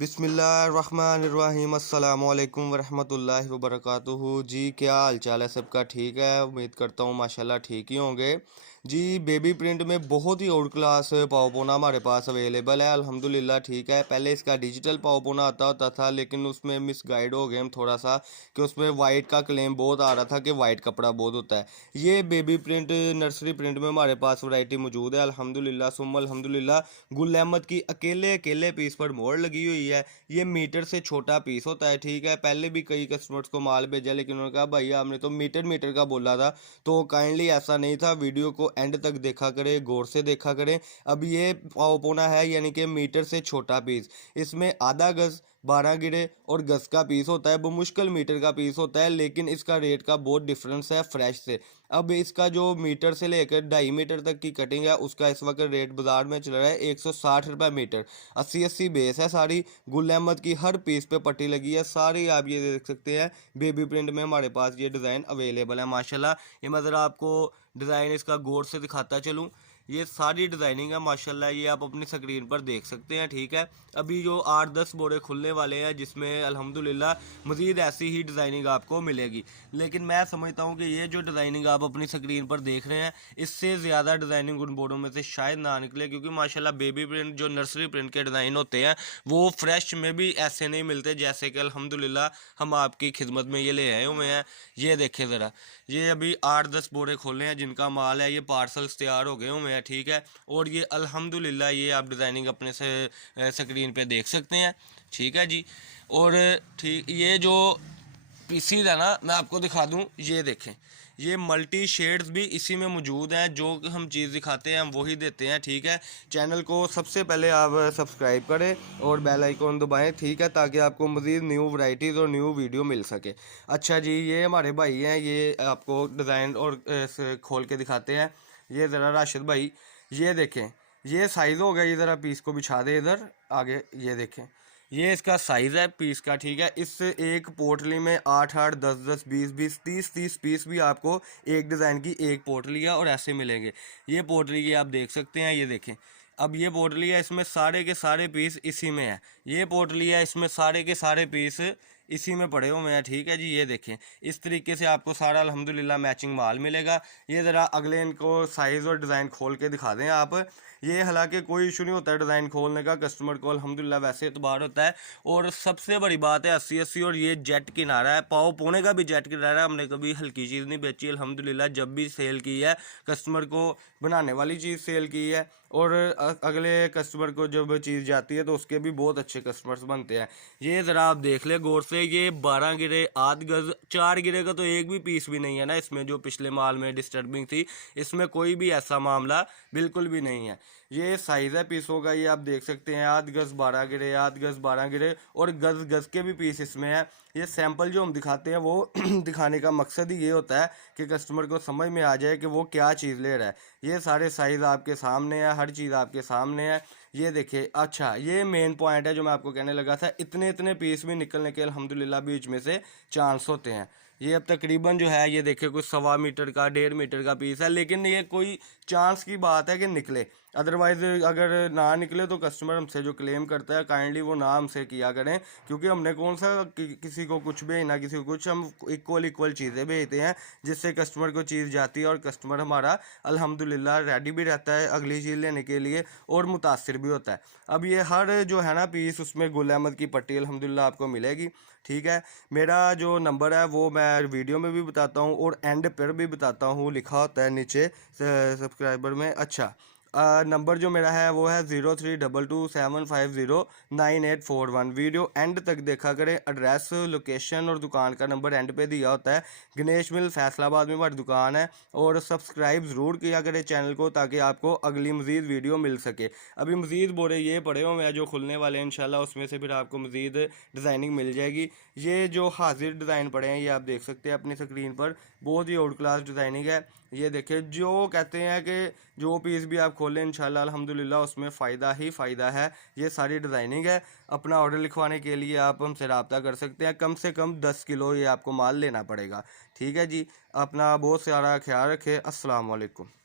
बिस्मिल्लाहिर्रहमानिर्रहीम अस्सलामुअलैकुम वरहमतुल्लाहि वबरकातुहू। जी क्या हाल चाल है सबका? ठीक है, उम्मीद करता हूँ माशाल्लाह ठीक ही होंगे। जी बेबी प्रिंट में बहुत ही आउट क्लास पावपोना हमारे पास अवेलेबल है अल्हम्दुलिल्लाह। ठीक है, पहले इसका डिजिटल पावपोना आता होता था, लेकिन उसमें मिसगाइड हो गए हम थोड़ा सा कि उसमें वाइट का क्लेम बहुत आ रहा था कि वाइट कपड़ा बहुत होता है। ये बेबी प्रिंट नर्सरी प्रिंट में हमारे पास वैरायटी मौजूद है अल्हम्दुलिल्लाह सुम्मा अल्हम्दुलिल्लाह। गुल अहमद की अकेले अकेले पीस पर मोहर लगी हुई है। ये मीटर से छोटा पीस होता है। ठीक है, पहले भी कई कस्टमर्स को माल भेजा, लेकिन उन्होंने कहा भैया हमने तो मीटर मीटर का बोला था। तो काइंडली ऐसा नहीं था, वीडियो को एंड तक देखा करें, गौर से देखा करें। अब ये पावपोना है यानी कि मीटर से छोटा पीस, इसमें आधा गज 12 गिरे और गज का पीस होता है, वो मुश्किल मीटर का पीस होता है, लेकिन इसका रेट का बहुत डिफरेंस है फ्रेश से। अब इसका जो मीटर से लेकर 2.5 मीटर तक की कटिंग है उसका इस वक्त रेट बाजार में चल रहा है 160 रुपये मीटर। 80 बेस है सारी। गुल अहमद की हर पीस पे पट्टी लगी है सारी, आप ये देख सकते हैं। बेबी प्रिंट में हमारे पास ये डिज़ाइन अवेलेबल है माशाल्लाह। ये मैं ज़रा आपको डिज़ाइन इसका गौर से दिखाता चलूँ। ये सारी डिज़ाइनिंग है माशाल्लाह, ये आप अपनी स्क्रीन पर देख सकते हैं। ठीक है, अभी जो 8-10 बोरे खुलने वाले हैं जिसमें अल्हम्दुलिल्लाह मज़ीद ऐसी ही डिज़ाइनिंग आपको मिलेगी। लेकिन मैं समझता हूँ कि ये जो डिज़ाइनिंग आप अपनी स्क्रीन पर देख रहे हैं इससे ज़्यादा डिज़ाइनिंग उन बोरों में से शायद ना निकले, क्योंकि माशाल्लाह बेबी प्रिंट जो नर्सरी प्रिंट के डिज़ाइन होते हैं वो फ्रेश में भी ऐसे नहीं मिलते जैसे कि अल्हम्दुलिल्लाह हम आपकी खिदमत में ये ले आए हुए हैं। ये देखें ज़रा, ये अभी 8-10 बोरे खोले हैं जिनका माल है, ये पार्सल्स तैयार हो गए हुए हैं। ठीक है, और ये अल्हम्दुलिल्लाह ये आप डिज़ाइनिंग अपने से स्क्रीन पे देख सकते हैं। ठीक है जी, और ठीक ये जो पीसीज है ना मैं आपको दिखा दूं, ये देखें, ये मल्टी शेड्स भी इसी में मौजूद हैं। जो हम चीज़ दिखाते हैं हम वही देते हैं। ठीक है, चैनल को सबसे पहले आप सब्सक्राइब करें और बेल आइकॉन दबाएं। ठीक है, ताकि आपको मज़ीद न्यू वैरायटीज़ और न्यू वीडियो मिल सके। अच्छा जी, ये हमारे भाई हैं, ये आपको डिज़ाइन और खोल के दिखाते हैं। ये ज़रा राशिद भाई, ये देखें, ये साइज़ हो गया। ये ज़रा पीस को बिछा दे इधर आगे, ये देखें, ये इसका साइज़ है पीस का। ठीक है, इस एक पोटली में 8-8, 10-10, 20-20, 30-30 पीस भी आपको एक डिज़ाइन की एक पोटली है और ऐसे मिलेंगे। ये पोटली की आप देख सकते हैं, ये देखें। अब ये पोटली है, इसमें सारे के सारे पीस इसी में है। ये पोटली है, इसमें सारे के सारे पीस इसी में पड़े हुए हैं। ठीक है जी, ये देखें, इस तरीके से आपको सारा अल्हम्दुलिल्लाह मैचिंग माल मिलेगा। ये ज़रा अगले इनको साइज़ और डिज़ाइन खोल के दिखा दें आप। ये हालांकि कोई इशू नहीं होता है डिज़ाइन खोलने का, कस्टमर को अल्हम्दुलिल्लाह वैसे एतबार होता है। और सबसे बड़ी बात है 80-80, और ये जेट किनारा है, पाव पोने का भी जेट किनारा है। हमने कभी हल्की चीज़ नहीं बेची अल्हम्दुलिल्लाह, जब भी सेल की है कस्टमर को बनाने वाली चीज़ सेल की है, और अगले कस्टमर को जब चीज़ जाती है तो उसके भी बहुत अच्छे कस्टमर्स बनते हैं। ये ज़रा आप देख ले गौर से, ये 12 गिरे, आध गज, 4 गिरे का तो एक भी पीस भी नहीं है ना इसमें। जो पिछले माल में डिस्टर्बिंग थी, इसमें कोई भी ऐसा मामला बिल्कुल भी नहीं है। ये साइज़ है पीसों का, ये आप देख सकते हैं, आध गज 12 गिरे, आध गज 12 गिरे, और गज गज के भी पीस इसमें है। ये सैंपल जो हम दिखाते हैं वो दिखाने का मकसद ही ये होता है कि कस्टमर को समझ में आ जाए कि वो क्या चीज़ ले रहा है। ये सारे साइज़ आपके सामने है, हर चीज़ आपके सामने है। ये देखिए, अच्छा ये मेन पॉइंट है जो मैं आपको कहने लगा था, इतने इतने पीस भी निकलने के अल्हम्दुलिल्लाह बीच में से चांस होते हैं। ये अब तकरीबन जो है ये देखिए कुछ 1.25 मीटर का, 1.5 मीटर का पीस है, लेकिन ये कोई चांस की बात है कि निकले। अदरवाइज़ अगर ना निकले तो कस्टमर हमसे जो क्लेम करता है काइंडली वो ना हमसे किया करें, क्योंकि हमने कौन सा किसी को कुछ भेजना, किसी को कुछ, हम इक्वल चीज़ें भेजते हैं जिससे कस्टमर को चीज़ जाती है और कस्टमर हमारा अल्हम्दुलिल्लाह रेडी भी रहता है अगली चीज़ लेने के लिए और मुतासिर भी होता है। अब ये हर जो है ना पीस, उसमें गुल अहमद की पट्टी अल्हम्दुलिल्लाह आपको मिलेगी। ठीक है, मेरा जो नंबर है वो मैं वीडियो में भी बताता हूँ और एंड पर भी बताता हूँ, लिखा होता है नीचे सब्सक्राइबर में। अच्छा, नंबर जो मेरा है वो है 0322750981। वीडियो एंड तक देखा करें। एड्रेस, लोकेशन और दुकान का नंबर एंड पे दिया होता है। गणेश मिल फैसलाबाद में हमारी दुकान है। और सब्सक्राइब ज़रूर किया करें चैनल को, ताकि आपको अगली मज़ीद वीडियो मिल सके। अभी मज़ीद बोरे ये पड़े हुए हैं जो खुलने वाले हैं इंशाल्लाह, उसमें से फिर आपको मज़ीद डिज़ाइनिंग मिल जाएगी। ये जो हाजिर डिज़ाइन पड़े हैं ये आप देख सकते हैं अपनी स्क्रीन पर, बहुत ही आउट क्लास डिज़ाइनिंग है। ये देखिए, जो कहते हैं कि जो पीस भी आप खोलें इंशाल्लाह अल्हम्दुलिल्लाह उसमें फ़ायदा ही फ़ायदा है। ये सारी डिज़ाइनिंग है। अपना ऑर्डर लिखवाने के लिए आप हमसे रब्ता कर सकते हैं। कम से कम 10 किलो ये आपको माल लेना पड़ेगा। ठीक है जी, अपना बहुत सारा ख्याल रखें। अस्सलाम वालेकुम।